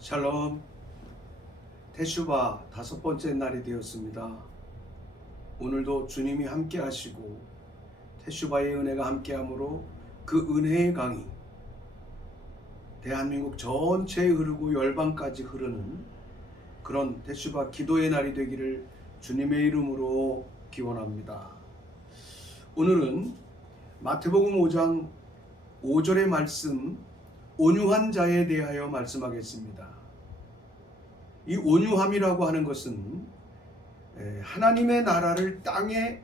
샬롬. 테슈바 5번째 날이 되었습니다. 오늘도 주님이 함께 하시고 테슈바의 은혜가 함께하므로 그 은혜의 강이 대한민국 전체에 흐르고 열방까지 흐르는 그런 테슈바 기도의 날이 되기를 주님의 이름으로 기원합니다. 오늘은 마태복음 5장 5절의 말씀, 온유한 자에 대하여 말씀하겠습니다. 이 온유함이라고 하는 것은 하나님의 나라를 땅에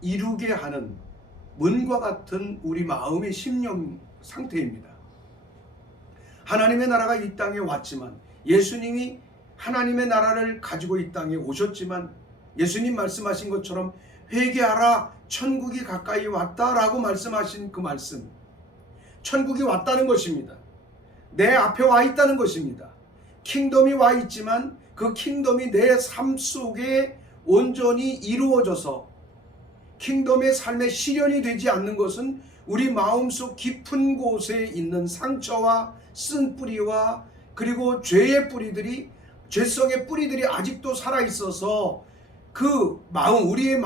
이루게 하는 문과 같은 우리 마음의 심령 상태입니다. 하나님의 나라가 이 땅에 왔지만, 예수님이 하나님의 나라를 가지고 이 땅에 오셨지만, 예수님 말씀하신 것처럼 회개하라, 천국이 가까이 왔다라고 말씀하신 그 말씀, 천국이 왔다는 것입니다. 내 앞에 와 있다는 것입니다. 킹덤이 와 있지만 그 킹덤이 내 삶 속에 온전히 이루어져서 킹덤의 삶의 실현이 되지 않는 것은 우리 마음속 깊은 곳에 있는 상처와 쓴뿌리와 그리고 죄의 뿌리들이, 죄성의 뿌리들이 아직도 살아있어서 그 마음, 우리의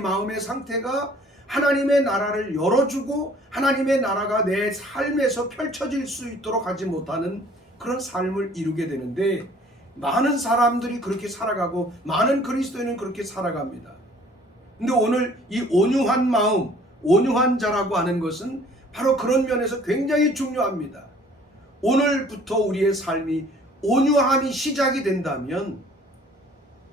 마음의 상태가 하나님의 나라를 열어주고 하나님의 나라가 내 삶에서 펼쳐질 수 있도록 하지 못하는 그런 삶을 이루게 되는데, 많은 사람들이 그렇게 살아가고 많은 그리스도인은 그렇게 살아갑니다. 근데 오늘 이 온유한 마음, 온유한 자라고 하는 것은 바로 그런 면에서 굉장히 중요합니다. 오늘부터 우리의 삶이 온유함이 시작이 된다면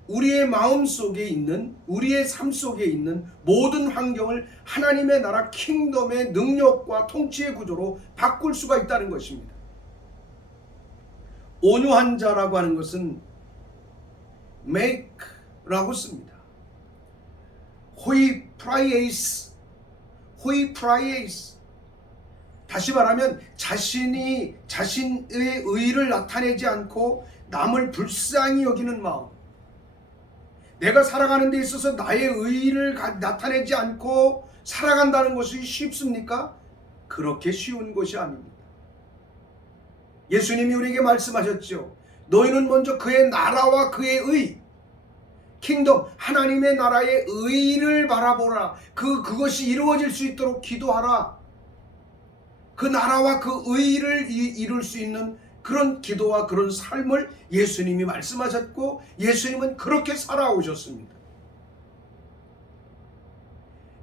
우리의 마음 속에 있는, 우리의 삶 속에 있는 모든 환경을 하나님의 나라 킹덤의 능력과 통치의 구조로 바꿀 수가 있다는 것입니다. 온유한 자라고 하는 것은 make라고 씁니다. 호이프라이에이스. 다시 말하면 자신의 의의를 나타내지 않고 남을 불쌍히 여기는 마음. 내가 살아가는 데 있어서 나의 의의를 나타내지 않고 살아간다는 것이 쉽습니까? 그렇게 쉬운 것이 아닙니다. 예수님이 우리에게 말씀하셨죠. 너희는 먼저 그의 나라와 그의 의, 킹덤, 하나님의 나라의 의를 바라보라. 그것이 이루어질 수 있도록 기도하라. 그 나라와 그 의를 이룰 수 있는 그런 기도와 그런 삶을 예수님이 말씀하셨고, 예수님은 그렇게 살아오셨습니다.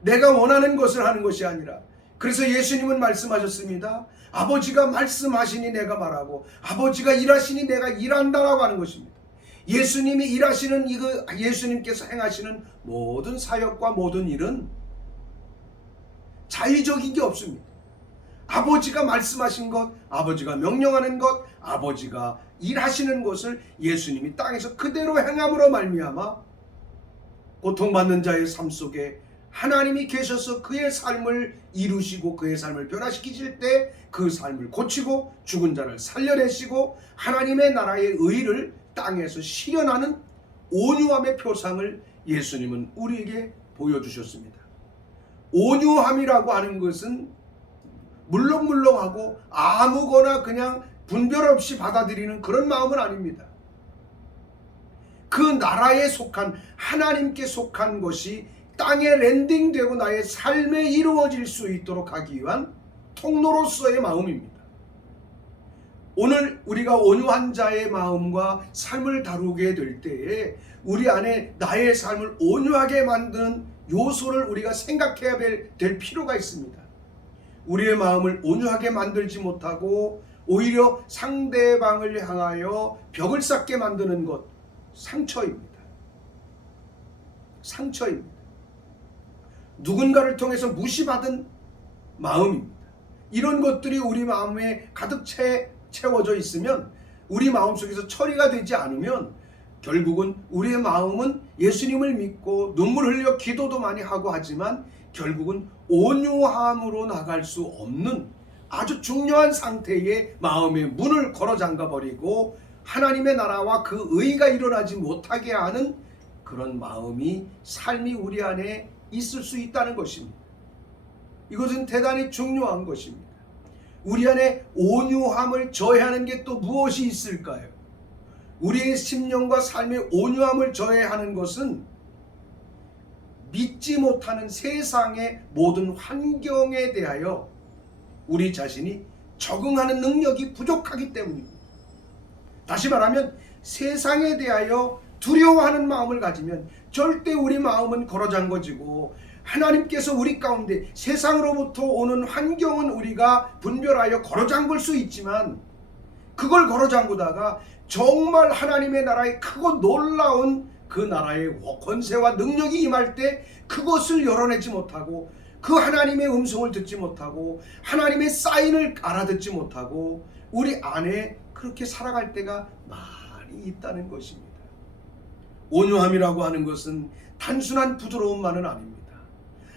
내가 원하는 것을 하는 것이 아니라, 그래서 예수님은 말씀하셨습니다. 아버지가 말씀하시니 내가 말하고 아버지가 일하시니 내가 일한다라고 하는 것입니다. 예수님이 일하시는 예수님께서 행하시는 모든 사역과 모든 일은 자의적인 게 없습니다. 아버지가 말씀하신 것, 아버지가 명령하는 것, 아버지가 일하시는 것을 예수님이 땅에서 그대로 행함으로 말미암아 고통받는 자의 삶 속에 하나님이 계셔서 그의 삶을 이루시고 그의 삶을 변화시키실 때 그 삶을 고치고 죽은 자를 살려내시고 하나님의 나라의 의를 땅에서 실현하는 온유함의 표상을 예수님은 우리에게 보여주셨습니다. 온유함이라고 하는 것은 물렁물렁하고 아무거나 그냥 분별 없이 받아들이는 그런 마음은 아닙니다. 그 나라에 속한, 하나님께 속한 것이 땅에 랜딩되고 나의 삶에 이루어질 수 있도록 하기 위한 통로로서의 마음입니다. 오늘 우리가 온유한 자의 마음과 삶을 다루게 될 때에 우리 안에 나의 삶을 온유하게 만드는 요소를 우리가 생각해야 될 필요가 있습니다. 우리의 마음을 온유하게 만들지 못하고 오히려 상대방을 향하여 벽을 쌓게 만드는 것, 상처입니다. 누군가를 통해서 무시받은 마음입니다. 이런 것들이 우리 마음에 가득 채워져 있으면, 우리 마음속에서 처리가 되지 않으면 결국은 우리의 마음은 예수님을 믿고 눈물 흘려 기도도 많이 하고 하지만 결국은 온유함으로 나갈 수 없는 아주 중요한 상태의 마음의 문을 걸어 잠가버리고 하나님의 나라와 그 의가 일어나지 못하게 하는 그런 삶이 우리 안에 있을 수 있다는 것입니다. 이것은 대단히 중요한 것입니다. 우리 안에 온유함을 저해하는 게 또 무엇이 있을까요? 우리의 심령과 삶의 온유함을 저해하는 것은 믿지 못하는 세상의 모든 환경에 대하여 우리 자신이 적응하는 능력이 부족하기 때문입니다. 다시 말하면 세상에 대하여 두려워하는 마음을 가지면 절대 우리 마음은 걸어잠궈지고, 하나님께서 우리 가운데 세상으로부터 오는 환경은 우리가 분별하여 걸어잠글 수 있지만, 그걸 걸어잠그다가 정말 하나님의 나라의 크고 놀라운 그 나라의 권세와 능력이 임할 때 그것을 열어내지 못하고, 그 하나님의 음성을 듣지 못하고, 하나님의 사인을 알아듣지 못하고 우리 안에 그렇게 살아갈 때가 많이 있다는 것입니다. 온유함이라고 하는 것은 단순한 부드러움만은 아닙니다.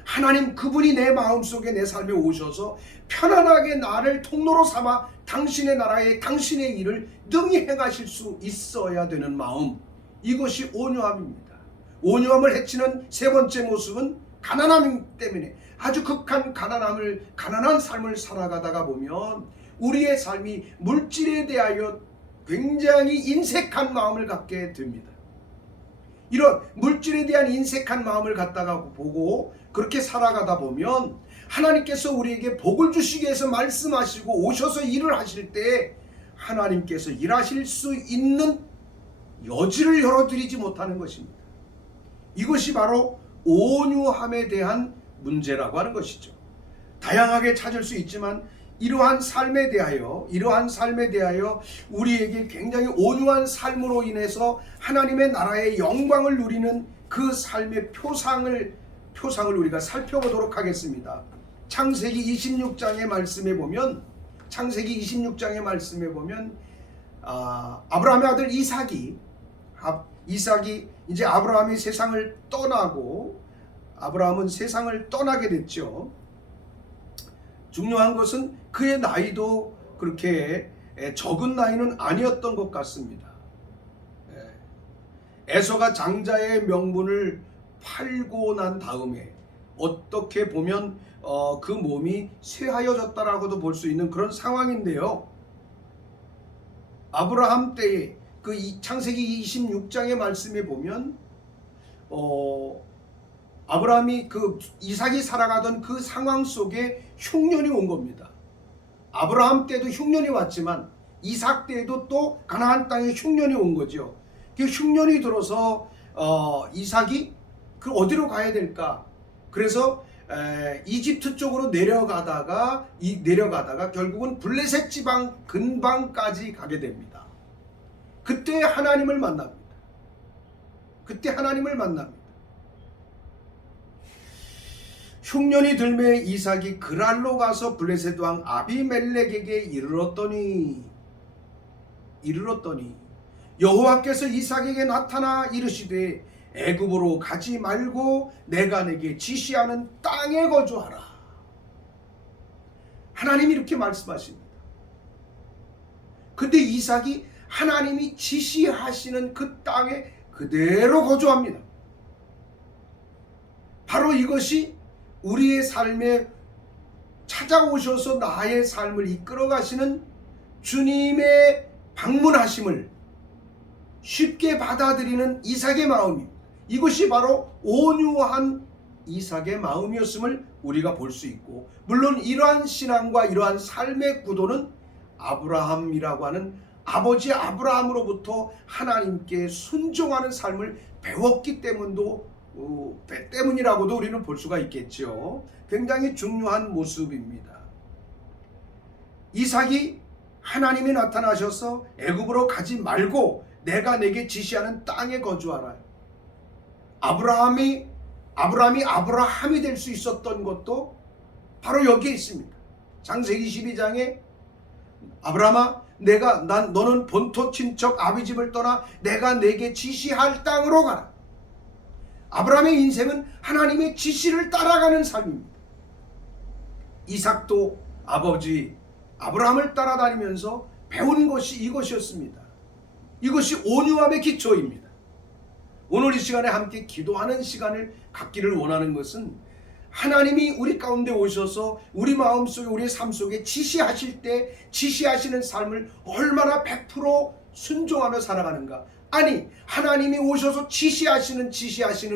하나님 그분이 내 마음속에 내 삶에 오셔서 편안하게 나를 통로로 삼아 당신의 나라에 당신의 일을 능히 행하실 수 있어야 되는 마음, 이것이 온유함입니다. 온유함을 해치는 세 번째 모습은 가난함 때문에 아주 극한 가난한 삶을 살아가다가 보면 우리의 삶이 물질에 대하여 굉장히 인색한 마음을 갖게 됩니다. 이런 물질에 대한 인색한 마음을 갖다가 보고 그렇게 살아가다 보면 하나님께서 우리에게 복을 주시기 위해서 말씀하시고 오셔서 일을 하실 때 하나님께서 일하실 수 있는 여지를 열어드리지 못하는 것입니다. 이것이 바로 온유함에 대한 문제라고 하는 것이죠. 다양하게 찾을 수 있지만 이러한 삶에 대하여 우리에게 굉장히 온유한 삶으로 인해서 하나님의 나라의 영광을 누리는 그 삶의 표상을 우리가 살펴보도록 하겠습니다. 창세기 26장의 말씀에 보면 아브라함의 아들 이삭이 이제 아브라함이 세상을 떠나고, 아브라함은 세상을 떠나게 됐죠. 중요한 것은 그의 나이도 그렇게 적은 나이는 아니었던 것 같습니다. 에서가 장자의 명분을 팔고 난 다음에 어떻게 보면 그 몸이 쇠하여졌다라고도 볼 수 있는 그런 상황인데요. 아브라함 때에 그 창세기 26장의 말씀에 보면 아브라함이 그 이삭이 살아가던 그 상황 속에 흉년이 온 겁니다. 아브라함 때도 흉년이 왔지만 이삭 때에도 또 가나안 땅에 흉년이 온 거죠. 그 흉년이 들어서 이삭이 그 어디로 가야 될까? 그래서 이집트 쪽으로 내려가다가 결국은 블레셋 지방 근방까지 가게 됩니다. 그때 하나님을 만납니다. 흉년이 들매 이삭이 그랄로 가서 블레셋 왕 아비멜렉에게 이르렀더니 여호와께서 이삭에게 나타나 이르시되 애굽으로 가지 말고 내가 내게 지시하는 땅에 거주하라. 하나님이 이렇게 말씀하십니다. 근데 이삭이 하나님이 지시하시는 그 땅에 그대로 거주합니다. 바로 이것이 우리의 삶에 찾아오셔서 나의 삶을 이끌어 가시는 주님의 방문하심을 쉽게 받아들이는 이삭의 마음입니다. 이것이 바로 온유한 이삭의 마음이었음을 우리가 볼 수 있고, 물론 이러한 신앙과 이러한 삶의 구도는 아브라함이라고 하는 아버지 아브라함으로부터 하나님께 순종하는 삶을 배웠기 때문이라고도 우리는 볼 수가 있겠죠. 굉장히 중요한 모습입니다. 이삭이 하나님이 나타나셔서 애굽으로 가지 말고 내가 내게 지시하는 땅에 거주하라. 아브라함이 될 수 있었던 것도 바로 여기에 있습니다. 창세기 12장에 아브라함아 너는 본토 친척 아비 집을 떠나 내가 내게 지시할 땅으로 가라. 아브라함의 인생은 하나님의 지시를 따라가는 삶입니다. 이삭도 아버지 아브라함을 따라다니면서 배운 것이 이것이었습니다. 이것이 온유함의 기초입니다. 오늘 이 시간에 함께 기도하는 시간을 갖기를 원하는 것은 하나님이 우리 가운데 오셔서 우리 마음속에 우리 삶 속에 지시하실 때 지시하시는 삶을 얼마나 100% 순종하며 살아가는가. 아니, 하나님이 오셔서 지시하시는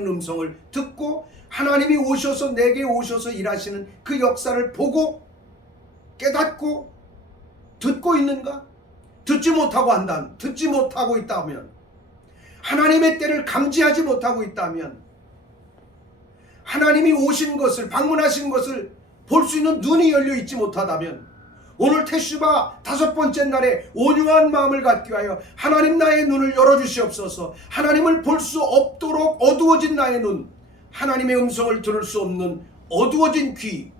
음성을 듣고 하나님이 오셔서 내게 오셔서 일하시는 그 역사를 보고 깨닫고 듣고 있는가? 듣지 못하고 있다면, 하나님의 때를 감지하지 못하고 있다면, 하나님이 오신 것을, 방문하신 것을 볼 수 있는 눈이 열려 있지 못하다면, 오늘 테슈바 5번째 날에 온유한 마음을 갖기 위하여 하나님 나의 눈을 열어주시옵소서. 하나님을 볼 수 없도록 어두워진 나의 눈, 하나님의 음성을 들을 수 없는 어두워진 귀,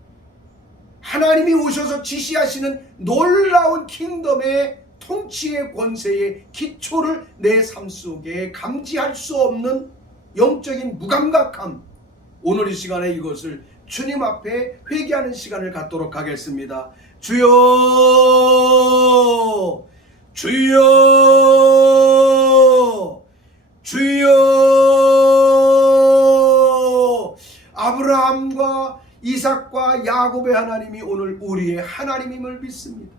하나님이 오셔서 지시하시는 놀라운 킹덤의 통치의 권세의 기초를 내 삶 속에 감지할 수 없는 영적인 무감각함, 오늘 이 시간에 이것을 주님 앞에 회개하는 시간을 갖도록 하겠습니다. 주여, 주여, 주여. 아브라함과 이삭과 야곱의 하나님이 오늘 우리의 하나님임을 믿습니다.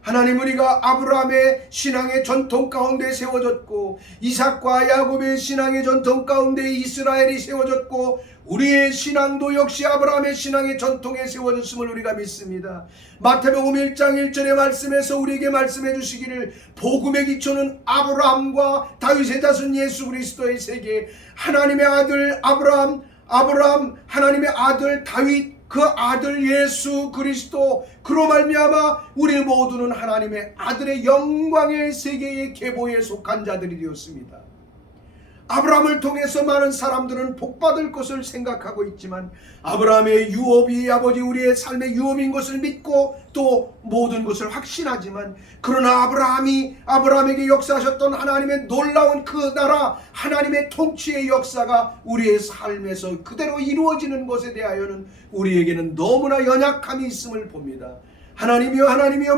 하나님, 우리가 아브라함의 신앙의 전통 가운데 세워졌고, 이삭과 야곱의 신앙의 전통 가운데 이스라엘이 세워졌고, 우리의 신앙도 역시 아브라함의 신앙의 전통에 세워졌음을 우리가 믿습니다. 마태복음 1장 1절의 말씀에서 우리에게 말씀해 주시기를, 복음의 기초는 아브라함과 다윗의 자손 예수 그리스도의 세계, 하나님의 아들 아브라함, 하나님의 아들 다윗, 그 아들 예수 그리스도, 그로 말미암아 우리 모두는 하나님의 아들의 영광의 세계의 계보에 속한 자들이 되었습니다. 아브라함을 통해서 많은 사람들은 복받을 것을 생각하고 있지만, 아브라함의 유업이 아버지 우리의 삶의 유업인 것을 믿고 또 모든 것을 확신하지만, 그러나 아브라함에게 역사하셨던 하나님의 놀라운 그 나라 하나님의 통치의 역사가 우리의 삶에서 그대로 이루어지는 것에 대하여는 우리에게는 너무나 연약함이 있음을 봅니다. 하나님이여,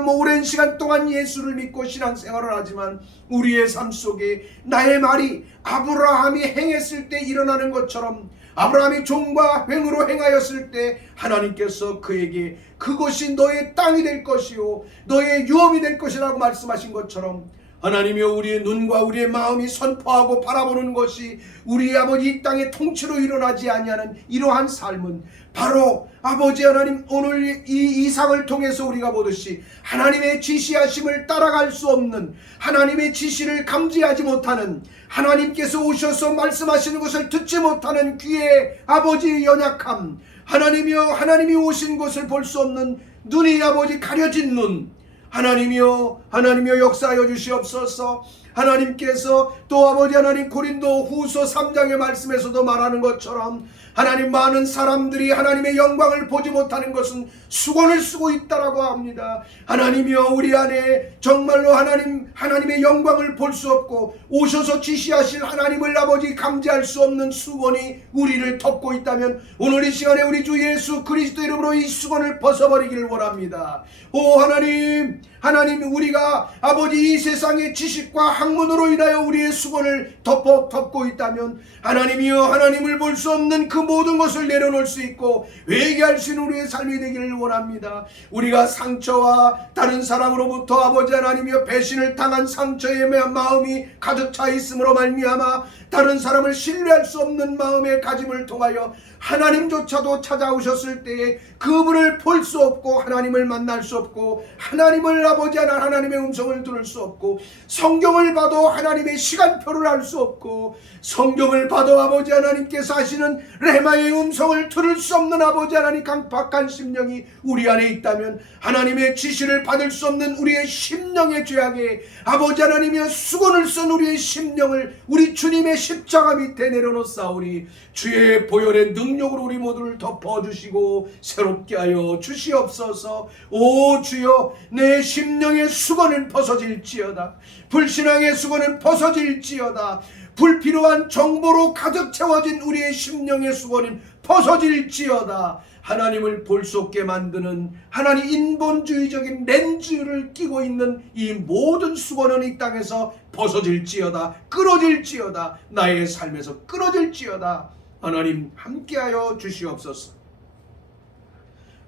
오랜 시간 동안 예수를 믿고 신앙생활을 하지만 우리의 삶 속에 나의 말이 아브라함이 행했을 때 일어나는 것처럼, 아브라함이 종과 횡으로 행하였을 때 하나님께서 그에게 그것이 너의 땅이 될 것이요 너의 유업이 될 것이라고 말씀하신 것처럼, 하나님이여, 우리의 눈과 우리의 마음이 선포하고 바라보는 것이 우리 아버지 이 땅의 통치로 일어나지 아니하는 이러한 삶은 바로 아버지 하나님, 오늘 이 이삭을 통해서 우리가 보듯이 하나님의 지시하심을 따라갈 수 없는, 하나님의 지시를 감지하지 못하는, 하나님께서 오셔서 말씀하시는 것을 듣지 못하는 귀의 아버지의 연약함, 하나님이여, 하나님이 오신 것을 볼 수 없는 눈이 아버지 가려진 눈, 하나님이여 역사하여 주시옵소서. 하나님께서 또 아버지 하나님 고린도 후서 3장의 말씀에서도 말하는 것처럼, 하나님, 많은 사람들이 하나님의 영광을 보지 못하는 것은 수건을 쓰고 있다라고 합니다. 하나님이여, 우리 안에 정말로 하나님의 영광을 볼 수 없고 오셔서 지시하실 하나님을 아버지 감지할 수 없는 수건이 우리를 덮고 있다면, 오늘 이 시간에 우리 주 예수 그리스도 이름으로 이 수건을 벗어버리기를 원합니다. 오 하나님, 우리가 아버지 이 세상의 지식과 학문으로 인하여 우리의 수건을 덮고 있다면, 하나님이여, 하나님을 볼 수 없는 그 모든 것을 내려놓을 수 있고 회개할 수 있는 우리의 삶이 되기를 원합니다. 우리가 상처와 다른 사람으로부터 아버지 하나님이여 배신을 당한 상처의 마음이 가득 차 있음으로 말미암아 다른 사람을 신뢰할 수 없는 마음의 가짐을 통하여 하나님조차도 찾아오셨을 때에 그분을 볼 수 없고 하나님을 만날 수 없고, 하나님을 아버지 하나님의 음성을 들을 수 없고, 성경을 봐도 하나님의 시간표를 알 수 없고, 성경을 봐도 아버지 하나님께서 하시는 레마의 음성을 들을 수 없는 아버지 하나님 강팍한 심령이 우리 안에 있다면, 하나님의 지시를 받을 수 없는 우리의 심령의 죄악에 아버지 하나님의 수건을 쓴 우리의 심령을 우리 주님의 십자가 밑에 내려놓사오니, 주의 보혈의 능력으로 우리 모두를 덮어주시고 새롭게 하여 주시옵소서. 오 주여, 내 심령의 수건은 벗어질지어다. 불신앙의 수건은 벗어질지어다. 불필요한 정보로 가득 채워진 우리의 심령의 수건은 벗어질지어다. 하나님을 볼 수 없게 만드는 하나님 인본주의적인 렌즈를 끼고 있는 이 모든 수건은 이 땅에서 벗어질지어다. 끊어질지어다. 나의 삶에서 끊어질지어다. 하나님 함께하여 주시옵소서.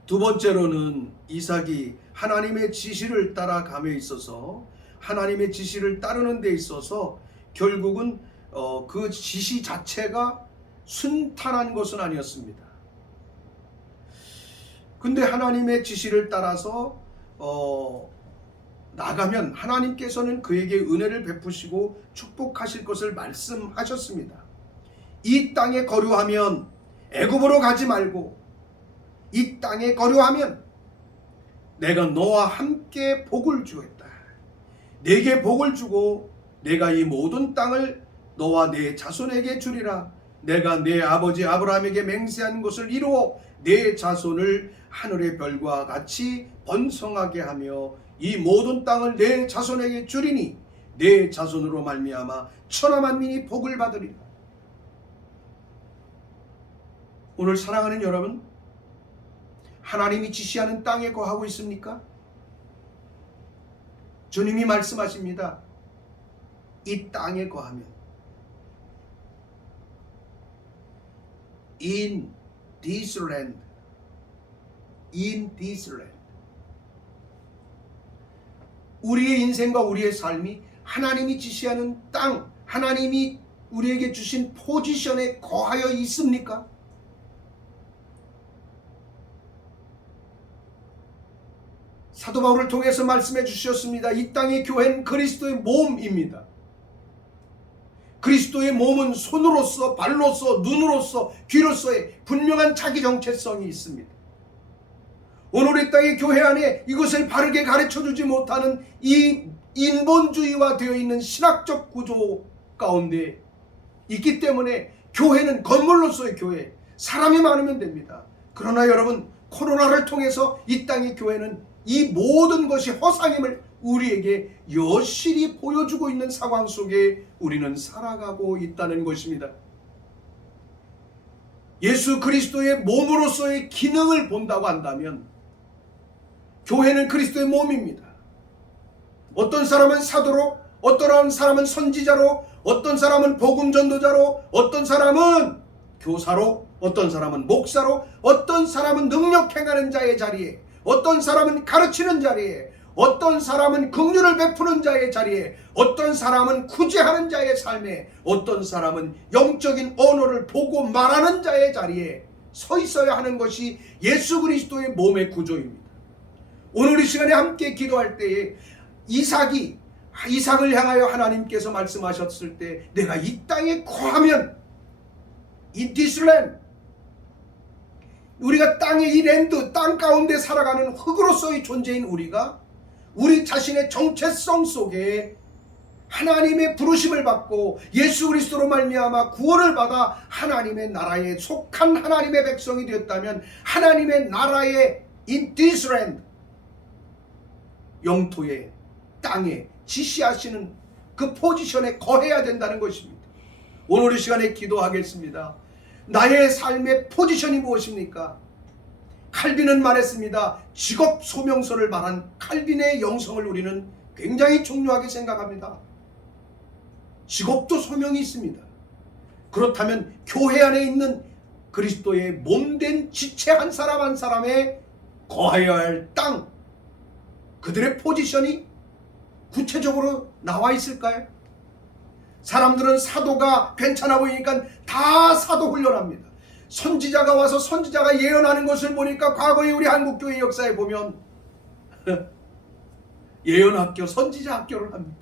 두 번째로는 이삭이 하나님의 지시를 따라감에 있어서 하나님의 지시를 따르는 데 있어서 결국은 그 지시 자체가 순탄한 것은 아니었습니다. 근데 하나님의 지시를 따라서 나가면 하나님께서는 그에게 은혜를 베푸시고 축복하실 것을 말씀하셨습니다. 이 땅에 거류하면 애굽으로 가지 말고 이 땅에 거류하면 내가 너와 함께 복을 주겠다. 내게 복을 주고 내가 이 모든 땅을 너와 내 자손에게 주리라. 내가 내 아버지 아브라함에게 맹세한 것을 이루어 내 자손을 하늘의 별과 같이 번성하게 하며 이 모든 땅을 내 자손에게 주리니 내 자손으로 말미암아 천하 만민이 복을 받으리라. 오늘 사랑하는 여러분, 하나님이 지시하는 땅에 거하고 있습니까? 주님이 말씀하십니다. 이 땅에 거하면 In this land, in this land. 우리의 인생과 우리의 삶이 하나님이 지시하는 땅, 하나님이 우리에게 주신 포지션에 거하여 있습니까? 사도 바울을 통해서 말씀해 주셨습니다. 이 땅의 교회는 그리스도의 몸입니다. 그리스도의 몸은 손으로서, 발로서, 눈으로서, 귀로서의 분명한 자기 정체성이 있습니다. 오늘 이 땅의 교회 안에 이것을 바르게 가르쳐주지 못하는 이 인본주의화 되어 있는 신학적 구조 가운데 있기 때문에 교회는 건물로서의 교회, 사람이 많으면 됩니다. 그러나 여러분, 코로나를 통해서 이 땅의 교회는 이 모든 것이 허상임을 우리에게 여실히 보여주고 있는 상황 속에 우리는 살아가고 있다는 것입니다. 예수 그리스도의 몸으로서의 기능을 본다고 한다면 교회는 그리스도의 몸입니다. 어떤 사람은 사도로, 어떤 사람은 선지자로, 어떤 사람은 복음 전도자로, 어떤 사람은 교사로, 어떤 사람은 목사로, 어떤 사람은 능력 행하는 자의 자리에, 어떤 사람은 가르치는 자리에, 어떤 사람은 긍휼을 베푸는 자의 자리에, 어떤 사람은 구제하는 자의 삶에, 어떤 사람은 영적인 언어를 보고 말하는 자의 자리에 서 있어야 하는 것이 예수 그리스도의 몸의 구조입니다. 오늘 이 시간에 함께 기도할 때에 이삭을 향하여 하나님께서 말씀하셨을 때 내가 이 땅에 거하면 in this land, 우리가 땅의 이 랜드, 땅 가운데 살아가는 흙으로서의 존재인 우리가 우리 자신의 정체성 속에 하나님의 부르심을 받고 예수 그리스도로 말미암아 구원을 받아 하나님의 나라에 속한 하나님의 백성이 되었다면 하나님의 나라의 in this land, 영토의 땅에 지시하시는 그 포지션에 거해야 된다는 것입니다. 오늘 이 시간에 기도하겠습니다. 나의 삶의 포지션이 무엇입니까? 칼빈은 말했습니다. 직업 소명서를 말한 칼빈의 영성을 우리는 굉장히 중요하게 생각합니다. 직업도 소명이 있습니다. 그렇다면 교회 안에 있는 그리스도의 몸된 지체 한 사람 한 사람에 거하여야 할 땅, 그들의 포지션이 구체적으로 나와 있을까요? 사람들은 사도가 괜찮아 보이니까 다 사도 훈련합니다. 선지자가 와서 선지자가 예언하는 것을 보니까 과거에 우리 한국교회 역사에 보면 예언학교, 선지자 학교를 합니다.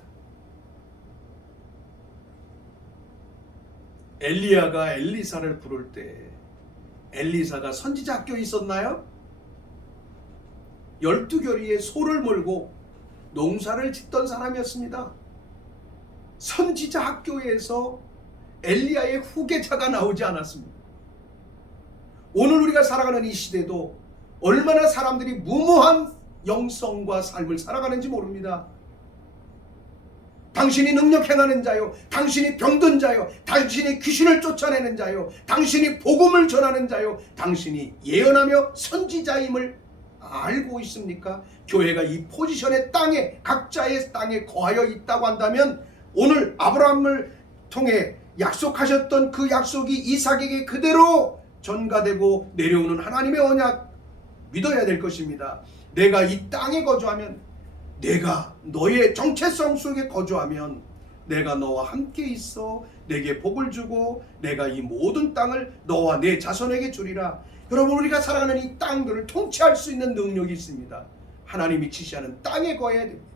엘리야가 엘리사를 부를 때 엘리사가 선지자 학교에 있었나요? 12결의에 소를 몰고 농사를 짓던 사람이었습니다. 선지자 학교에서 엘리야의 후계자가 나오지 않았습니다. 오늘 우리가 살아가는 이 시대도 얼마나 사람들이 무모한 영성과 삶을 살아가는지 모릅니다. 당신이 능력 행하는 자요, 당신이 병든 자요, 당신이 귀신을 쫓아내는 자요, 당신이 복음을 전하는 자요, 당신이 예언하며 선지자임을 알고 있습니까? 교회가 이 포지션의 땅에, 각자의 땅에 거하여 있다고 한다면 오늘 아브라함을 통해 약속하셨던 그 약속이 이삭에게 그대로 전가되고 내려오는 하나님의 언약 믿어야 될 것입니다. 내가 이 땅에 거주하면, 내가 너의 정체성 속에 거주하면 내가 너와 함께 있어 내게 복을 주고 내가 이 모든 땅을 너와 내 자손에게 주리라. 여러분, 우리가 살아가는 이 땅들을 통치할 수 있는 능력이 있습니다. 하나님이 지시하는 땅에 거해야 됩니다.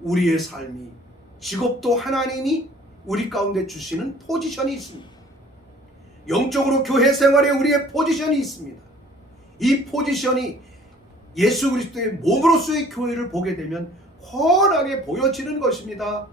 우리의 삶이, 직업도 하나님이 우리 가운데 주시는 포지션이 있습니다. 영적으로 교회 생활에 우리의 포지션이 있습니다. 이 포지션이 예수 그리스도의 몸으로서의 교회를 보게 되면 훤하게 보여지는 것입니다.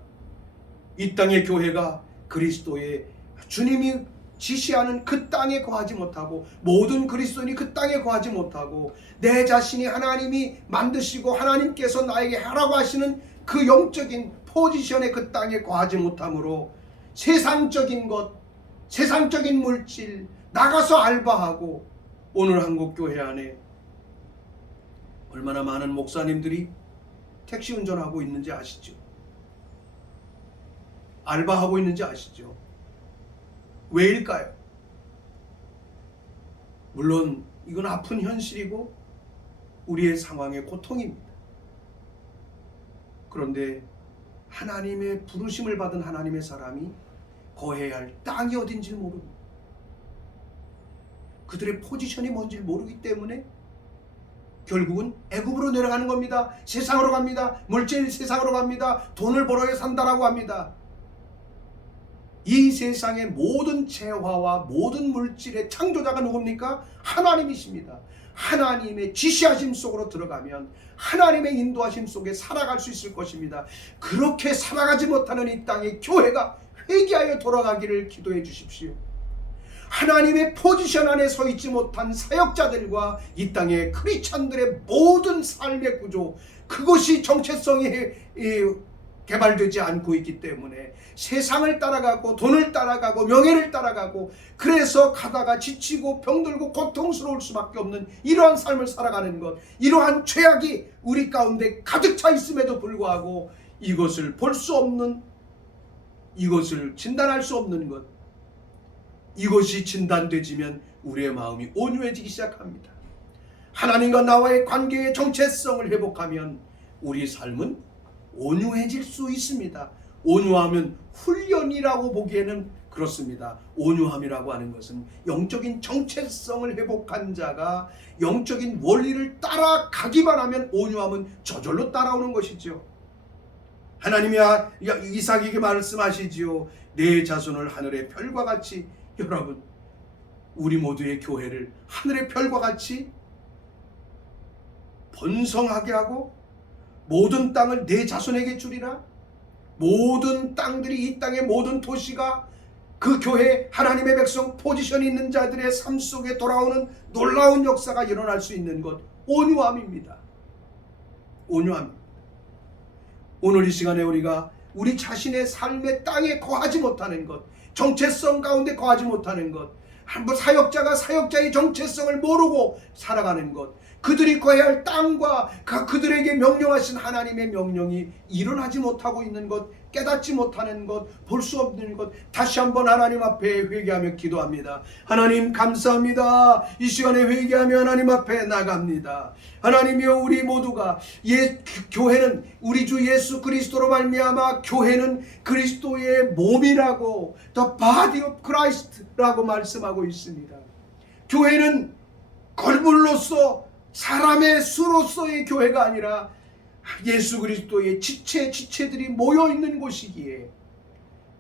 이 땅의 교회가 그리스도의, 주님이 지시하는 그 땅에 거하지 못하고, 모든 그리스도인이 그 땅에 거하지 못하고, 내 자신이 하나님이 만드시고 하나님께서 나에게 하라고 하시는 그 영적인 포지션에 그 땅에 거하지 못함으로 세상적인 것, 세상적인 물질, 나가서 알바하고, 오늘 한국교회 안에 얼마나 많은 목사님들이 택시 운전하고 있는지 아시죠? 알바하고 있는지 아시죠? 왜일까요? 물론 이건 아픈 현실이고 우리의 상황의 고통입니다. 그런데 하나님의 부르심을 받은 하나님의 사람이 거해야 할 땅이 어딘지 모릅니다. 그들의 포지션이 뭔지 모르기 때문에 결국은 애굽으로 내려가는 겁니다. 세상으로 갑니다. 물질 세상으로 갑니다. 돈을 벌어야 산다라고 합니다. 이 세상의 모든 재화와 모든 물질의 창조자가 누굽니까? 하나님이십니다. 하나님의 지시하심 속으로 들어가면 하나님의 인도하심 속에 살아갈 수 있을 것입니다. 그렇게 살아가지 못하는 이 땅의 교회가 회개하여 돌아가기를 기도해 주십시오. 하나님의 포지션 안에 서 있지 못한 사역자들과 이 땅의 크리스찬들의 모든 삶의 구조, 그것이 정체성이 개발되지 않고 있기 때문에 세상을 따라가고 돈을 따라가고 명예를 따라가고, 그래서 가다가 지치고 병들고 고통스러울 수밖에 없는 이러한 삶을 살아가는 것, 이러한 죄악이 우리 가운데 가득 차 있음에도 불구하고 이것을 볼 수 없는, 이것을 진단할 수 없는 것, 이것이 진단되지면 우리의 마음이 온유해지기 시작합니다. 하나님과 나와의 관계의 정체성을 회복하면 우리 삶은 온유해질 수 있습니다. 온유하면 훈련이라고 보기에는 그렇습니다. 온유함이라고 하는 것은 영적인 정체성을 회복한 자가 영적인 원리를 따라가기만 하면 온유함은 저절로 따라오는 것이죠. 하나님이 이삭에게 말씀하시지요. 내 자손을 하늘의 별과 같이. 여러분, 우리 모두의 교회를 하늘의 별과 같이 번성하게 하고 모든 땅을 내 자손에게 주리라. 모든 땅들이, 이 땅의 모든 도시가 그 교회, 하나님의 백성, 포지션이 있는 자들의 삶 속에 돌아오는 놀라운 역사가 일어날 수 있는 것, 온유함입니다. 온유함. 오늘 이 시간에 우리가 우리 자신의 삶의 땅에 거하지 못하는 것, 정체성 가운데 거하지 못하는 것, 한번 사역자가 사역자의 정체성을 모르고 살아가는 것, 그들이 거해야 할 땅과 그들에게 명령하신 하나님의 명령이 일어나지 못하고 있는 것, 깨닫지 못하는 것, 볼 수 없는 것, 다시 한번 하나님 앞에 회개하며 기도합니다. 하나님 감사합니다. 이 시간에 회개하며 하나님 앞에 나갑니다. 하나님이여, 우리 모두가 교회는 우리 주 예수 그리스도로 말미암아 교회는 그리스도의 몸이라고, The body of Christ라고 말씀하고 있습니다. 교회는 걸물로서, 사람의 수로서의 교회가 아니라 예수 그리스도의 지체들이 모여있는 곳이기에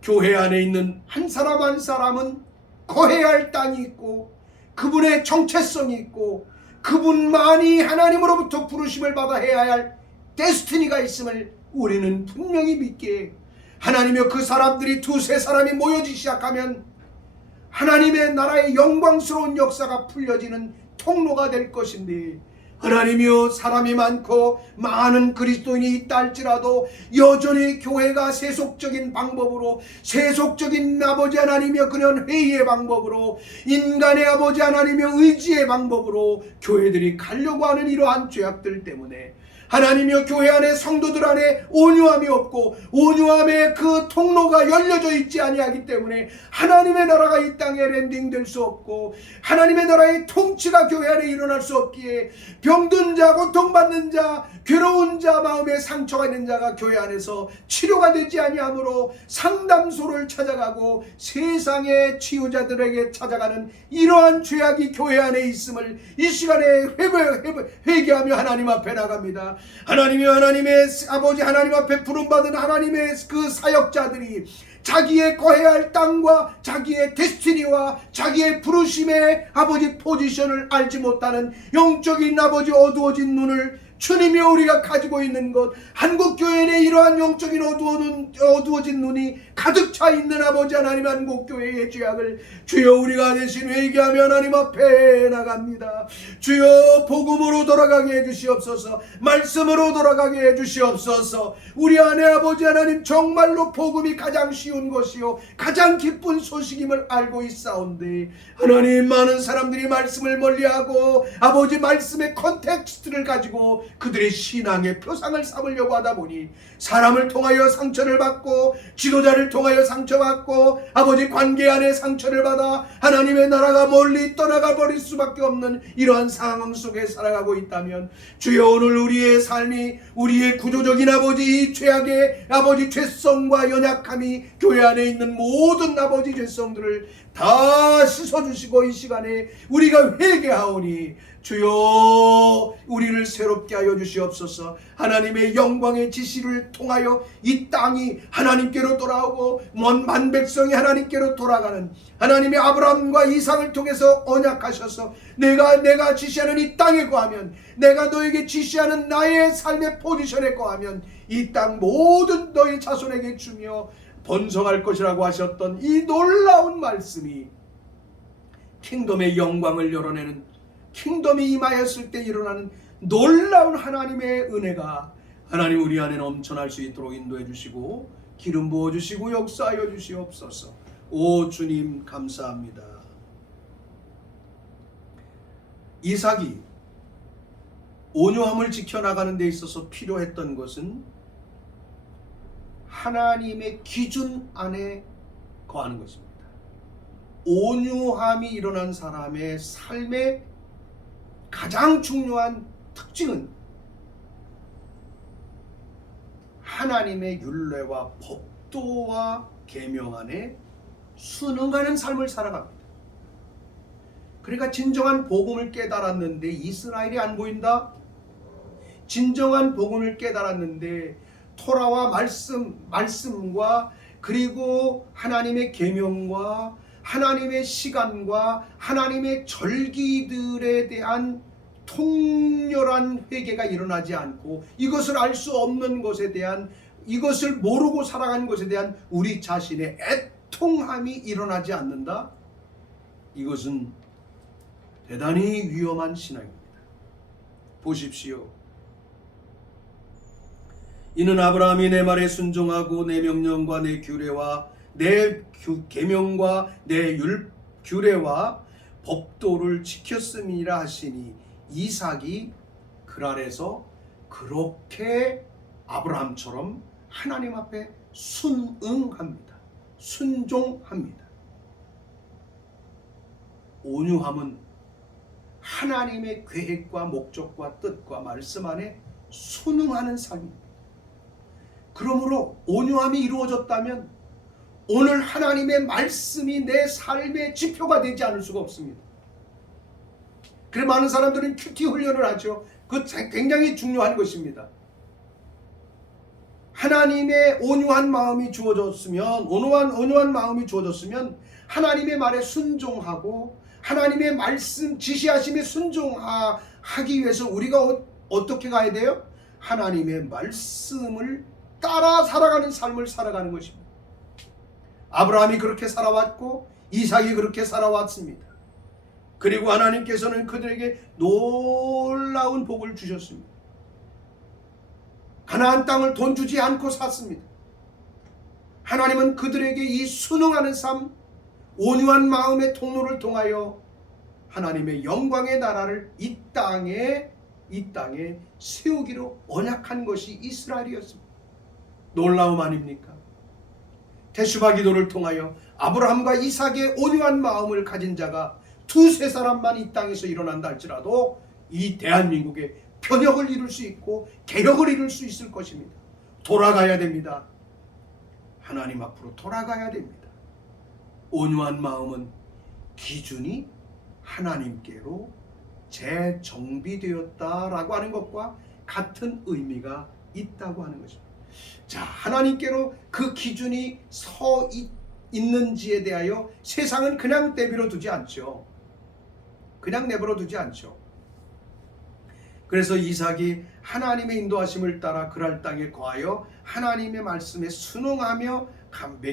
교회 안에 있는 한 사람 한 사람은 거해야 할 땅이 있고 그분의 정체성이 있고 그분만이 하나님으로부터 부르심을 받아 해야 할 데스티니가 있음을 우리는 분명히 믿기에, 하나님이여, 그 사람들이 두세 사람이 모여지기 시작하면 하나님의 나라의 영광스러운 역사가 풀려지는 통로가 될 것인데, 하나님이여, 사람이 많고 많은 그리스도인이 있다 할지라도 여전히 교회가 세속적인 방법으로, 세속적인 아버지 하나님이여 그런 회의의 방법으로, 인간의 아버지 하나님이여 의지의 방법으로 교회들이 가려고 하는 이러한 죄악들 때문에 하나님이여, 교회 안에 성도들 안에 온유함이 없고 온유함의 그 통로가 열려져 있지 아니하기 때문에 하나님의 나라가 이 땅에 랜딩될 수 없고 하나님의 나라의 통치가 교회 안에 일어날 수 없기에 병든 자, 고통받는 자, 괴로운 자, 마음에 상처가 있는 자가 교회 안에서 치료가 되지 아니하므로 상담소를 찾아가고 세상의 치유자들에게 찾아가는 이러한 죄악이 교회 안에 있음을 이 시간에 회개하며 하나님 앞에 나갑니다. 하나님이여, 하나님의 아버지, 하나님 앞에 부름받은 하나님의 그 사역자들이 자기의 거해야 할 땅과 자기의 데스티니와 자기의 부르심의 아버지 포지션을 알지 못하는 영적인 아버지 어두워진 눈을 주님이 우리가 가지고 있는 것, 한국교회에 이러한 영적인 어두워진 눈이 가득 차 있는 아버지 하나님, 한국교회의 죄악을 주여 우리가 대신 회개하며 하나님 앞에 나갑니다. 주여 복음으로 돌아가게 해주시옵소서. 말씀으로 돌아가게 해주시옵소서. 우리 안에 아버지 하나님, 정말로 복음이 가장 쉬운 것이요 가장 기쁜 소식임을 알고 있사온데 하나님, 많은 사람들이 말씀을 멀리하고 아버지 말씀의 컨텍스트를 가지고 그들의 신앙의 표상을 삼으려고 하다 보니 사람을 통하여 상처를 받고 지도자를 통하여 상처받고 아버지 관계 안에 상처를 받아 하나님의 나라가 멀리 떠나가 버릴 수밖에 없는 이러한 상황 속에 살아가고 있다면 주여, 오늘 우리의 삶이, 우리의 구조적인 아버지 이 죄악의 아버지 죄성과 연약함이 교회 안에 있는 모든 아버지 죄성들을 다 씻어주시고 이 시간에 우리가 회개하오니 주여 우리를 새롭게 하여 주시옵소서. 하나님의 영광의 지시를 통하여 이 땅이 하나님께로 돌아오고 먼 백성이 하나님께로 돌아가는, 하나님의 아브라함과 이삭을 통해서 언약하셔서 내가 지시하는 이 땅에 거하면, 내가 너에게 지시하는 나의 삶의 포지션에 거하면 이 땅 모든 너희 자손에게 주며 번성할 것이라고 하셨던 이 놀라운 말씀이 킹덤의 영광을 열어내는, 킹덤이 임하였을 때 일어나는 놀라운 하나님의 은혜가 하나님 우리 안에 넘쳐날 수 있도록 인도해 주시고 기름 부어 주시고 역사하여 주시옵소서. 오 주님, 감사합니다. 이삭이 온유함을 지켜나가는 데 있어서 필요했던 것은 하나님의 기준 안에 거하는 것입니다. 온유함이 일어난 사람의 삶의 가장 중요한 특징은 하나님의 율례와 법도와 계명 안에 순응하는 삶을 살아갑니다. 그러니까 진정한 복음을 깨달았는데 이스라엘이 안 보인다? 진정한 복음을 깨달았는데 토라와 말씀과 그리고 하나님의 계명과 하나님의 시간과 하나님의 절기들에 대한 통렬한 회개가 일어나지 않고 이것을 알 수 없는 것에 대한, 이것을 모르고 살아간 것에 대한 우리 자신의 애통함이 일어나지 않는다? 이것은 대단히 위험한 신앙입니다. 보십시오. 이는 아브라함이 내 말에 순종하고 내 명령과 내 규례와 내 계명과 내 규례와 법도를 지켰음이라 하시니, 이삭이 그랄에서 그렇게 아브라함처럼 하나님 앞에 순응합니다. 순종합니다. 온유함은 하나님의 계획과 목적과 뜻과 말씀 안에 순응하는 삶입니다. 그러므로 온유함이 이루어졌다면 오늘 하나님의 말씀이 내 삶의 지표가 되지 않을 수가 없습니다. 그래 많은 사람들은 큐티 훈련을 하죠. 그거 굉장히 중요한 것입니다. 하나님의 온유한 마음이 주어졌으면, 온유한 마음이 주어졌으면 하나님의 말에 순종하고 하나님의 말씀 지시하심에 순종하기 위해서 우리가 어떻게 가야 돼요? 하나님의 말씀을 따라 살아가는 삶을 살아가는 것입니다. 아브라함이 그렇게 살아왔고 이삭이 그렇게 살아왔습니다. 그리고 하나님께서는 그들에게 놀라운 복을 주셨습니다. 가나안 땅을 돈 주지 않고 샀습니다. 하나님은 그들에게 이 순응하는 삶, 온유한 마음의 통로를 통하여 하나님의 영광의 나라를 이 땅에 이 땅에 세우기로 언약한 것이 이스라엘이었습니다. 놀라움 아닙니까? 데슈바 기도를 통하여 아브라함과 이삭의 온유한 마음을 가진 자가 두세 사람만 이 땅에서 일어난다 할지라도 이 대한민국에 변혁을 이룰 수 있고 개혁을 이룰 수 있을 것입니다. 돌아가야 됩니다. 하나님 앞으로 돌아가야 됩니다. 온유한 마음은 기준이 하나님께로 재정비되었다라고 하는 것과 같은 의미가 있다고 하는 것입니다. 자, 하나님께로 그 기준이 서 있는지에 대하여 세상은 그냥 내버려 두지 않죠. 그냥 내버려 두지 않죠. 그래서 이삭이 하나님의 인도하심을 따라 그랄 땅에 거하여 하나님의 말씀에 순응하며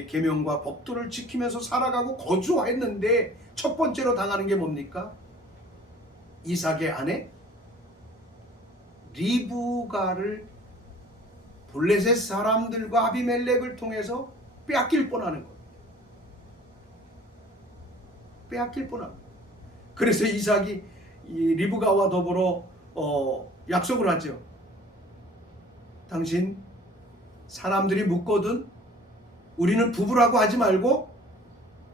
계명과 법도를 지키면서 살아가고 거주했는데 첫 번째로 당하는 게 뭡니까? 이삭의 아내 리브가를 블레셋 사람들과 아비멜렉을 통해서 빼앗길 뻔하는 겁니다. 빼앗길 뻔합니다. 그래서 이삭이 이 리브가와 더불어 약속을 하죠. 당신 사람들이 묻거든 우리는 부부라고 하지 말고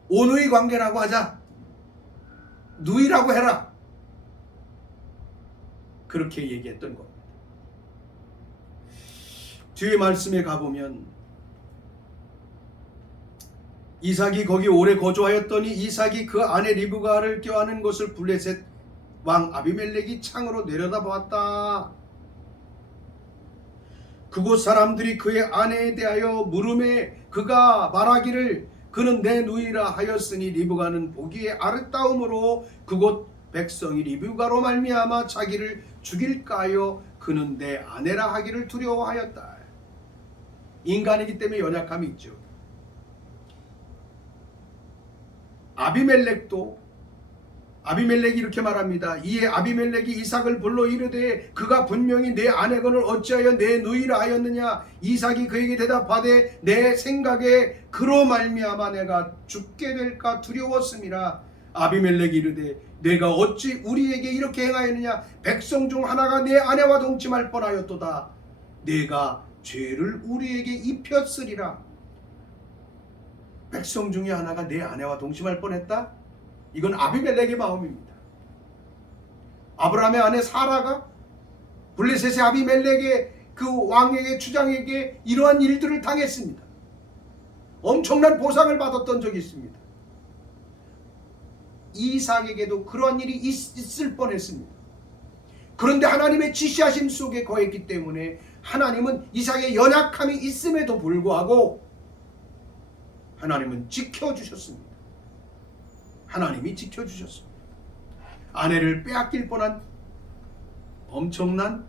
온누이 관계라고 하자. 누이라고 해라. 그렇게 얘기했던 겁니다. 뒤에 말씀에 가보면 이삭이 거기 오래 거주하였더니 이삭이 그 아내 리브가를 껴안은 것을 블레셋 왕 아비멜렉이 창으로 내려다보았다. 그곳 사람들이 그의 아내에 대하여 물음에 그가 말하기를 그는 내 누이라 하였으니 리브가는 보기에 아름다움으로 그곳 백성이 리브가로 말미암아 자기를 죽일까 하여 그는 내 아내라 하기를 두려워하였다. 인간이기 때문에 연약함이 있죠. 아비멜렉이 이렇게 말합니다. 이에 아비멜렉이 이삭을 불러 이르되 그가 분명히 내 아내건을 어찌하여 내 누이라 하였느냐. 이삭이 그에게 대답하되 내 생각에 그로 말미암아 내가 죽게 될까 두려웠음이라. 아비멜렉이 이르되 내가 어찌 우리에게 이렇게 행하였느냐. 백성 중 하나가 내 아내와 동침할 뻔하였도다. 내가 죄를 우리에게 입혔으리라. 백성 중에 하나가 내 아내와 동침할 뻔했다? 이건 아비멜렉의 마음입니다. 아브라함의 아내 사라가 블레셋의 아비멜렉의 그 왕에게 주장에게 이러한 일들을 당했습니다. 엄청난 보상을 받았던 적이 있습니다. 이삭에게도 그러한 일이 있을 뻔했습니다. 그런데 하나님의 지시하심 속에 거했기 때문에 하나님은 이삭의 연약함이 있음에도 불구하고 하나님은 지켜주셨습니다. 하나님이 지켜주셨습니다. 아내를 빼앗길 뻔한 엄청난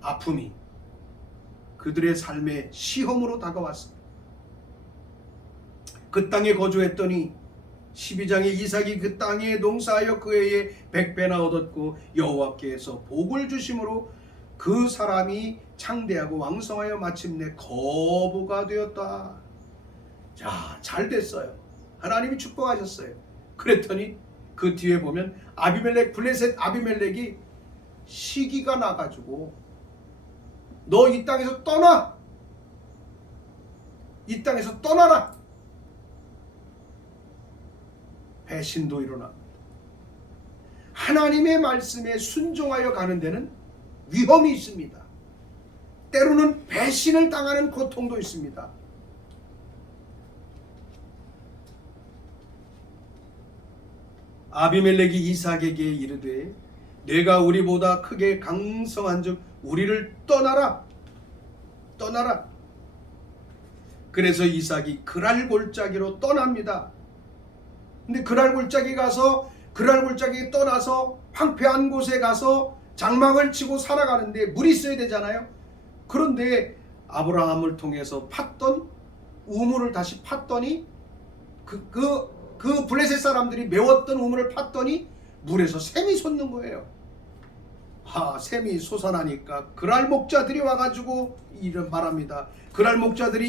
아픔이 그들의 삶의 시험으로 다가왔습니다. 그 땅에 거주했더니 12장에 이삭이 그 땅에 농사하여 그 해에 100배나 얻었고 여호와께서 복을 주심으로 그 사람이 창대하고 왕성하여 마침내 거부가 되었다. 자, 잘 됐어요. 하나님이 축복하셨어요. 그랬더니 그 뒤에 보면 블레셋 아비멜렉이 시기가 나가지고 너 이 땅에서 떠나! 이 땅에서 떠나라! 배신도 일어납니다. 하나님의 말씀에 순종하여 가는 데는 위험이 있습니다. 때로는 배신을 당하는 고통도 있습니다. 아비멜렉이 이삭에게 이르되 내가 우리보다 크게 강성한즉 우리를 떠나라. 그래서 이삭이 그랄 골짜기로 떠납니다. 근데 그랄 골짜기에 떠나서 황폐한 곳에 가서 장막을 치고 살아가는데 물이 있어야 되잖아요. 그런데 아브라함을 통해서 팠던 우물을 다시 팠더니 그 블레셋 사람들이 메웠던 우물을 팠더니 물에서 샘이 솟는 거예요. 샘이 솟아나니까 그랄 목자들이 와가지고 이런 말합니다. 그랄 목자들이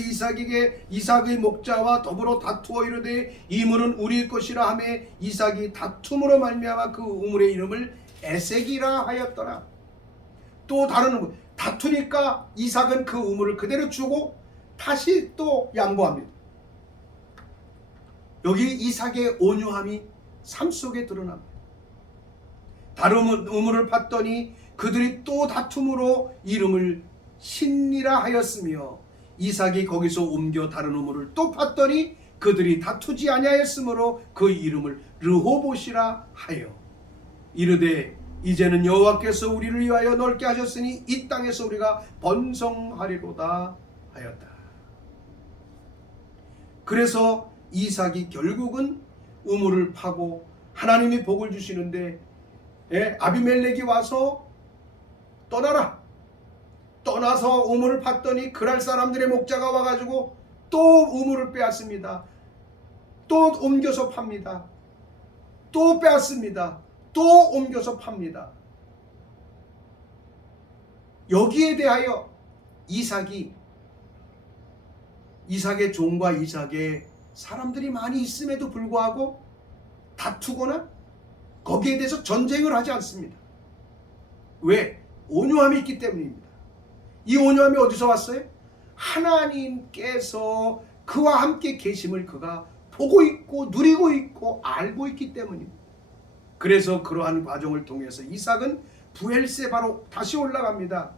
이삭의 목자와 더불어 다투어 이르되 이 물은 우리의 것이라 하매 이삭이 다툼으로 말미암아 그 우물의 이름을 에색이라 하였더라. 또 다른 우물, 다투니까 이삭은 그 우물을 그대로 주고 다시 또 양보합니다. 여기 이삭의 온유함이 삶 속에 드러납니다. 다른 우물을 팠더니 그들이 또 다툼으로 이름을 신이라 하였으며, 이삭이 거기서 옮겨 다른 우물을 또 팠더니 그들이 다투지 아니하였으므로 그 이름을 르호봇이라 하여 이르되, 이제는 여호와께서 우리를 위하여 넓게 하셨으니 이 땅에서 우리가 번성하리로다 하였다. 그래서 이삭이 결국은 우물을 파고 하나님이 복을 주시는데, 아비멜렉이 와서 떠나라, 떠나서 우물을 팠더니 그랄 사람들의 목자가 와가지고 또 우물을 빼앗습니다. 또 옮겨서 팝니다. 또 빼앗습니다. 또 옮겨서 팝니다. 여기에 대하여 이삭의 종과 이삭의 사람들이 많이 있음에도 불구하고 다투거나 거기에 대해서 전쟁을 하지 않습니다. 왜? 온유함이 있기 때문입니다. 이 온유함이 어디서 왔어요? 하나님께서 그와 함께 계심을 그가 보고 있고 누리고 있고 알고 있기 때문입니다. 그래서 그러한 과정을 통해서 이삭은 브엘세바로 다시 올라갑니다.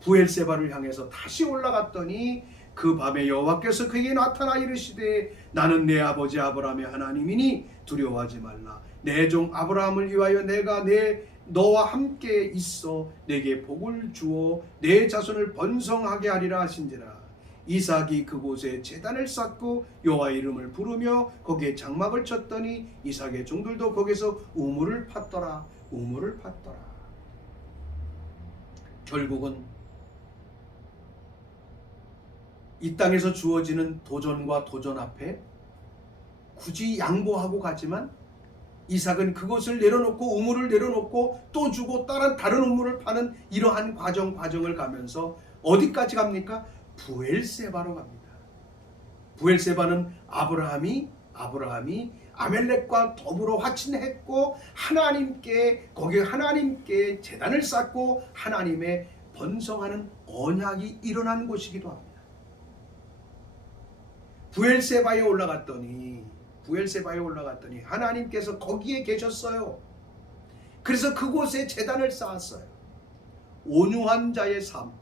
브엘세바를 향해서 다시 올라갔더니 그 밤에 여호와께서 그에게 나타나 이르시되, 나는 내 아버지 아브라함의 하나님이니 두려워하지 말라. 내 종 아브라함을 위하여 내가 너와 함께 있어 내게 복을 주어 내 자손을 번성하게 하리라 하신지라. 이삭이 그곳에 제단을 쌓고 여호와의 이름을 부르며 거기에 장막을 쳤더니 이삭의 종들도 거기서 우물을 팠더라. 우물을 팠더라. 결국은 이 땅에서 주어지는 도전과 도전 앞에 굳이 양보하고 가지만, 이삭은 그것을 내려놓고 우물을 내려놓고 또 주고 다른 우물을 파는 이러한 과정을 가면서 어디까지 갑니까? 브엘세바로 갑니다. 브엘세바는 아브라함이 아멜렉과 더불어 화친했고 거기에 하나님께 제단을 쌓고 하나님의 번성하는 언약이 일어난 곳이기도 합니다. 브엘세바에 올라갔더니 하나님께서 거기에 계셨어요. 그래서 그곳에 제단을 쌓았어요. 온유한 자의 삶,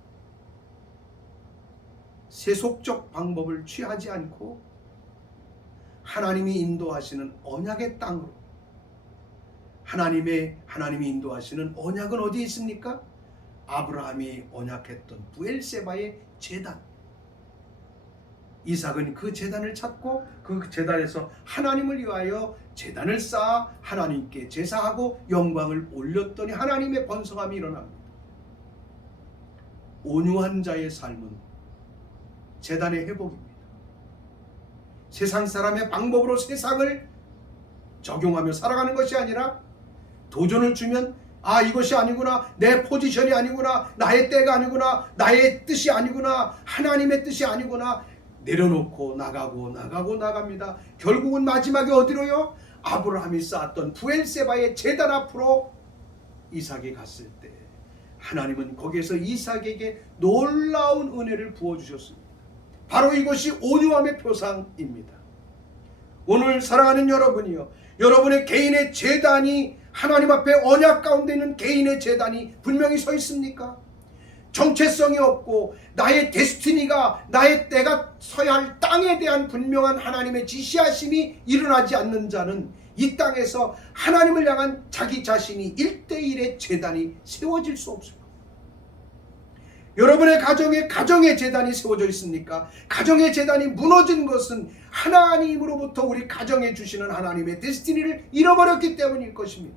세속적 방법을 취하지 않고 하나님이 인도하시는 언약의 땅으로, 하나님이 인도하시는 언약은 어디에 있습니까? 아브라함이 언약했던 브엘세바의 제단. 이삭은 그 제단을 찾고 그 제단에서 하나님을 위하여 제단을 쌓아 하나님께 제사하고 영광을 올렸더니 하나님의 번성함이 일어납니다. 온유한 자의 삶은 제단의 회복입니다. 세상 사람의 방법으로 세상을 적용하며 살아가는 것이 아니라, 도전을 주면 이것이 아니구나, 내 포지션이 아니구나, 나의 때가 아니구나, 나의 뜻이 아니구나, 하나님의 뜻이 아니구나, 내려놓고 나갑니다. 결국은 마지막에 어디로요? 아브라함이 쌓았던 브엘세바의 제단 앞으로 이삭이 갔을 때 하나님은 거기에서 이삭에게 놀라운 은혜를 부어주셨습니다. 바로 이것이 온유함의 표상입니다. 오늘 사랑하는 여러분이요, 여러분의 개인의 제단이, 하나님 앞에 언약 가운데 있는 개인의 제단이 분명히 서 있습니까? 정체성이 없고 나의 데스티니가, 나의 때가 서야 할 땅에 대한 분명한 하나님의 지시하심이 일어나지 않는 자는 이 땅에서 하나님을 향한 자기 자신이 1대1의 제단이 세워질 수 없습니다. 여러분의 가정의 제단이 세워져 있습니까? 가정의 제단이 무너진 것은 하나님으로부터 우리 가정에 주시는 하나님의 데스티니를 잃어버렸기 때문일 것입니다.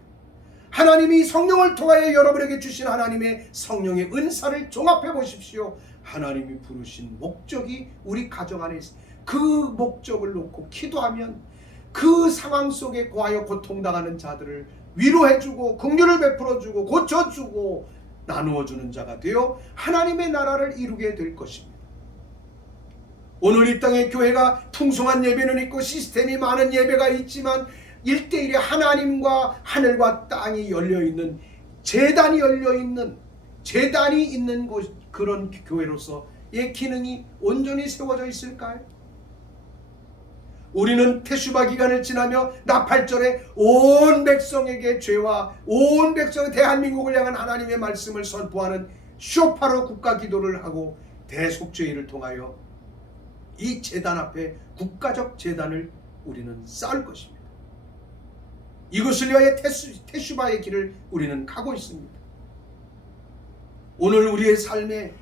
하나님이 성령을 통하여 여러분에게 주신 하나님의 성령의 은사를 종합해 보십시오. 하나님이 부르신 목적이 우리 가정 안에 있습니다. 그 목적을 놓고 기도하면 그 상황 속에 고하여 고통당하는 자들을 위로해주고 긍휼을 베풀어주고 고쳐주고 나누어주는 자가 되어 하나님의 나라를 이루게 될 것입니다. 오늘 이 땅에 교회가 풍성한 예배는 있고 시스템이 많은 예배가 있지만 1대1의 하나님과 하늘과 땅이 열려있는, 제단이 열려있는, 제단이 있는 곳, 그런 교회로서의 기능이 온전히 세워져 있을까요? 우리는 테슈바 기간을 지나며 나팔절에 온 백성에게 죄와 온 백성의 대한민국을 향한 하나님의 말씀을 선포하는 쇼파로 국가 기도를 하고 대속죄를 통하여 이 제단 앞에 국가적 제단을 우리는 쌓을 것입니다. 이것을 위하여 테슈바의 길을 우리는 가고 있습니다. 오늘 우리의 삶에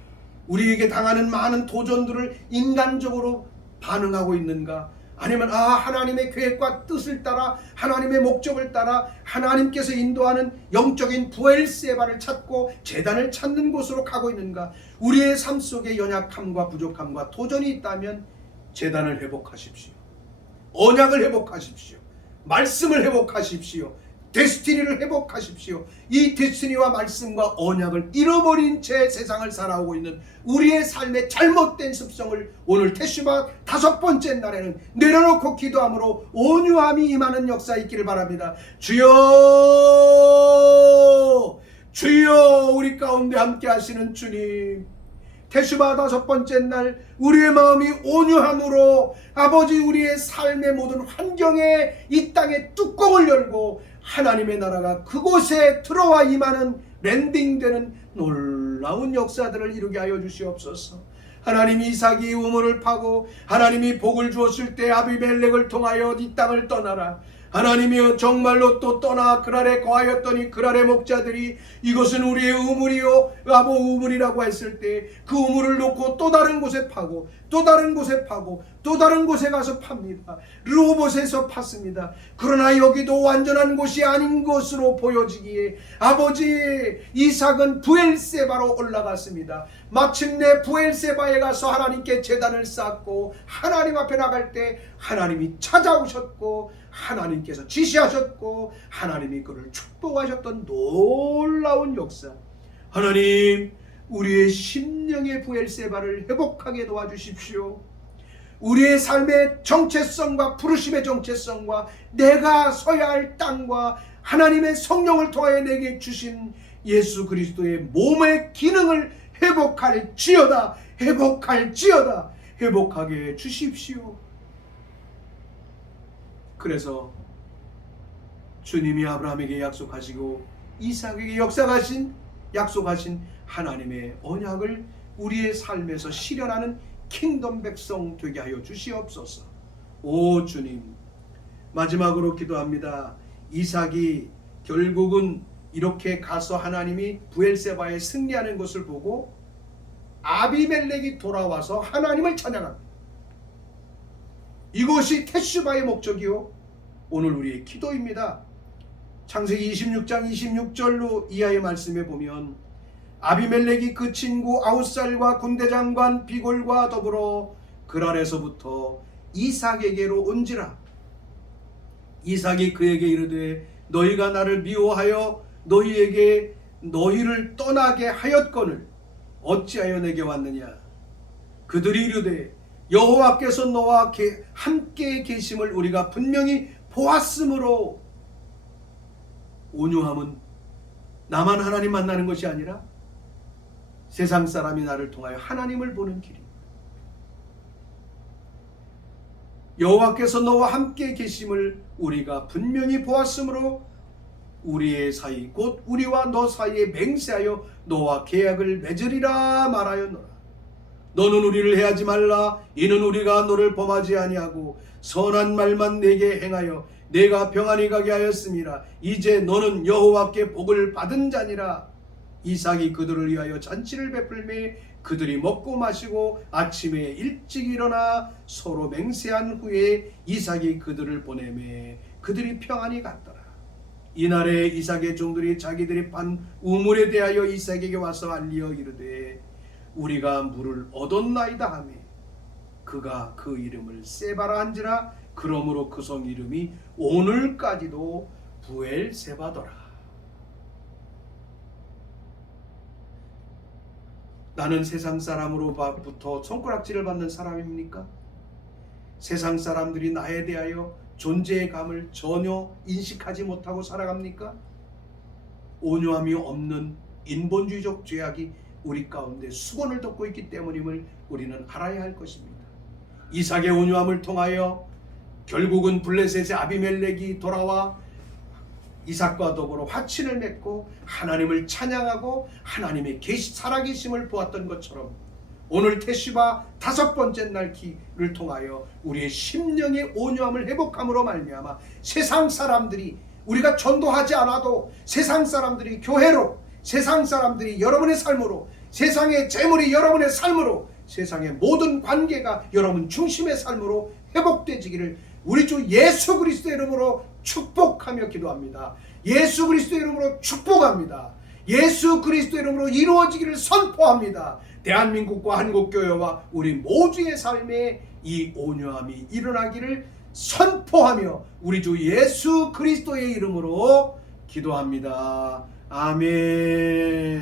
우리에게 당하는 많은 도전들을 인간적으로 반응하고 있는가? 아니면 하나님의 계획과 뜻을 따라, 하나님의 목적을 따라 하나님께서 인도하는 영적인 부엘세바를 찾고 제단을 찾는 곳으로 가고 있는가? 우리의 삶 속에 연약함과 부족함과 도전이 있다면 제단을 회복하십시오. 언약을 회복하십시오. 말씀을 회복하십시오. 데스티니를 회복하십시오. 이 데스티니와 말씀과 언약을 잃어버린 채 세상을 살아오고 있는 우리의 삶의 잘못된 습성을 오늘 테슈바 5번째 날에는 내려놓고 기도함으로 온유함이 임하는 역사 있기를 바랍니다. 주여, 주여, 우리 가운데 함께 하시는 주님, 테슈바 5번째 날 우리의 마음이 온유함으로 아버지 우리의 삶의 모든 환경에 이 땅에 뚜껑을 열고 하나님의 나라가 그곳에 들어와 임하는 랜딩되는 놀라운 역사들을 이루게 하여 주시옵소서. 하나님이 이삭이 우물을 파고 하나님이 복을 주었을 때 아비멜렉을 통하여 이 땅을 떠나라. 하나님이여 정말로 또 떠나 그랄에 거하였더니 그랄의 목자들이 이것은 우리의 우물이요 아보 우물이라고 했을 때 그 우물을 놓고 또 다른 곳에 파고 또 다른 곳에 파고 또 다른 곳에 가서 팝니다. 르호봇에서 팠습니다. 그러나 여기도 완전한 곳이 아닌 것으로 보여지기에 아버지 이삭은 부엘세바로 올라갔습니다. 마침내 부엘세바에 가서 하나님께 제단을 쌓고 하나님 앞에 나갈 때 하나님이 찾아오셨고 하나님께서 지시하셨고 하나님이 그를 축복하셨던 놀라운 역사. 하나님, 우리의 심령의 부엘세바를 회복하게 도와주십시오. 우리의 삶의 정체성과 부르심의 정체성과 내가 서야 할 땅과 하나님의 성령을 통하여 내게 주신 예수 그리스도의 몸의 기능을 회복할지어다, 회복할지어다, 회복하게 주십시오. 그래서 주님이 아브라함에게 약속하시고 이삭에게 약속하신 하나님의 언약을 우리의 삶에서 실현하는 킹덤 백성 되게 하여 주시옵소서. 오 주님, 마지막으로 기도합니다. 이삭이 결국은 이렇게 가서 하나님이 부엘세바에 승리하는 것을 보고 아비멜렉이 돌아와서 하나님을 찬양합니다. 이것이 테슈바의 목적이요 오늘 우리의 기도입니다. 창세기 26장 26절로 이하의 말씀에 보면 아비멜렉이 그 친구 아웃살과 군대장관 비골과 더불어 그랄에서부터 이삭에게로 온지라. 이삭이 그에게 이르되 너희가 나를 미워하여 너희를 떠나게 하였거늘 어찌하여 내게 왔느냐. 그들이 이르되 여호와께서 너와 함께 계심을 우리가 분명히 보았으므로. 온유함은 나만 하나님 만나는 것이 아니라 세상 사람이 나를 통하여 하나님을 보는 길입니다. 여호와께서 너와 함께 계심을 우리가 분명히 보았으므로 우리의 사이 곧 우리와 너 사이에 맹세하여 너와 계약을 맺으리라 말하였노라. 너는 우리를 해하지 말라. 이는 우리가 너를 범하지 아니하고 선한 말만 내게 행하여 내가 평안히 가게 하였음이라. 이제 너는 여호와께 복을 받은 자니라. 이삭이 그들을 위하여 잔치를 베풀매 그들이 먹고 마시고 아침에 일찍 일어나 서로 맹세한 후에 이삭이 그들을 보내매 그들이 평안히 갔더라. 이날에 이삭의 종들이 자기들이 판 우물에 대하여 이삭에게 와서 알리어 이르되 우리가 물을 얻었나이다 하매 그가 그 이름을 세바라 한지라. 그러므로 그 성 이름이 오늘까지도 부엘세바더라. 나는 세상 사람으로부터 손가락질을 받는 사람입니까? 세상 사람들이 나에 대하여 존재의 감을 전혀 인식하지 못하고 살아갑니까? 온유함이 없는 인본주의적 죄악이 우리 가운데 수건을 덮고 있기 때문임을 우리는 알아야 할 것입니다. 이삭의 온유함을 통하여 결국은 블레셋의 아비멜렉이 돌아와 이삭과 더불어 화친을 맺고 하나님을 찬양하고 하나님의 살아계심을 보았던 것처럼 오늘 테슈바 5번째 날 기를 통하여 우리의 심령의 온유함을 회복함으로 말미암아 세상 사람들이, 우리가 전도하지 않아도 세상 사람들이 교회로, 세상 사람들이 여러분의 삶으로, 세상의 재물이 여러분의 삶으로, 세상의 모든 관계가 여러분 중심의 삶으로 회복되지기를 우리 주 예수 그리스도의 이름으로 축복하며 기도합니다. 예수 그리스도의 이름으로 축복합니다. 예수 그리스도의 이름으로 이루어지기를 선포합니다. 대한민국과 한국교회와 우리 모두의 삶에 이 온유함이 일어나기를 선포하며 우리 주 예수 그리스도의 이름으로 기도합니다. 아멘.